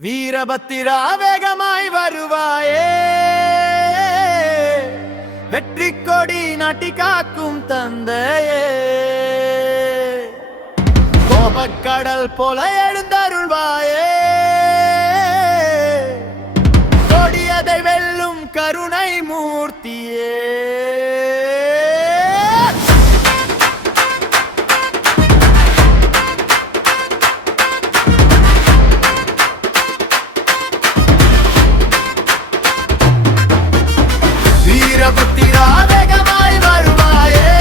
வீரபத்திரா வேகமாய் வருவாயே, வெற்றி கொடி நாட்டி காக்கும் தந்தையே, கோபக்கடல் போல எழுந்தருள்வாயே, கொடியதை வெல்லும் கருணை மூர்த்தியே. வீரபத்திரா வேகமாய் வருவாயே,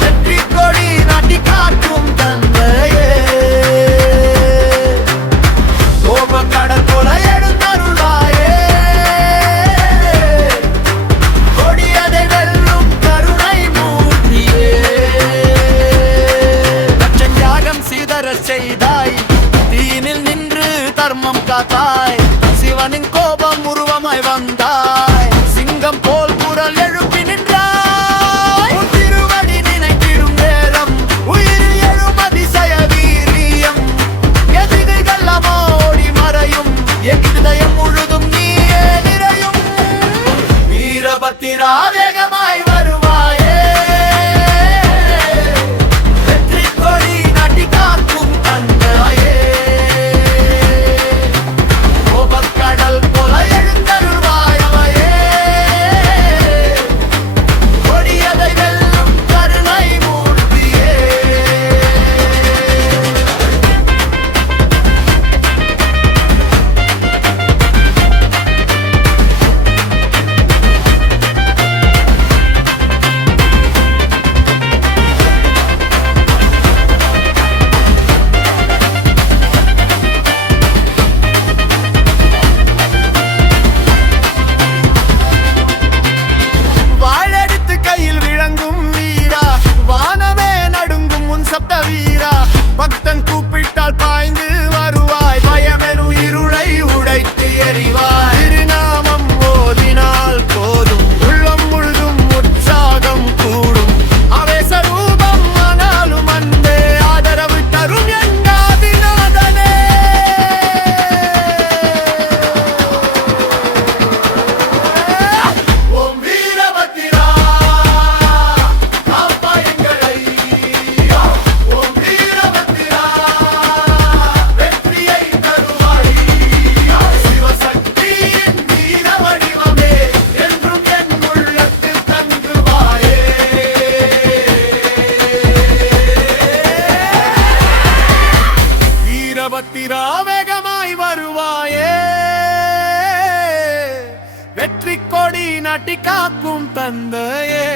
வெற்றி கொடி நாட்டி காக்கும் தந்தையே, கோபக்கடல் போல எழுந்தருள்வாயே, கொடியதை வெல்லும் கருணை மூர்த்தியே. லட்சம் தியாகம் சிதற செய்தாய், தீனில் நின்று தர்மம் காத்தாய், சிவனின் கோபம் உருவமாய் வந்தாய், சிங்கம் போல் குரல் எழுப்பி நின்றாய். உன் திருவடி நினைத்திடும் நேரம் உயிரில் எழும் அதிசய வீரியம், எதிரிகள் ஓடி மறையும், எகிதயம் முழுதும் நீயே நிறையும். வீரபத்திரா வேகமாய் வருவாயே, வெற்றி கொடி நாட்டி காக்கும் தந்தையே, கோபக்கடல் போல எழுந்தருள்வாயே, கொடியதை வெல்லும் கருணை மூர்த்தியே. வாழெடுத்து கையில் விளங்கும் வீரா, வானமே நடுங்கும் உன் சப்த வீரா, பக்தன் கூப்பிட்டால் பாய்ந்து வருவாய், பயமெனும் இருளை உடைத்து எறிவாய். திருநாமம் ஓதினால் போதும், உள்ளம் முழுதும் உற்சாகம் கூடும், ஆவேச ரூபம் ஆனாலும் அன்பே, ஆதரவு தரும் எங்காதிநாதனே. ஓம் வீரபத்திரா காப்பா எங்களை, ஓம் வீரபத்திரா வெற்றியை தருவாய், சிவசக்தியின் வீர வடிவமே என்றும் என் உள்ளத்தில் தங்குவாயே. வீரபத்திரா வேகமாய் வருவாயே, வெற்றி கொடி நாட்டி காக்கும் தந்தையே.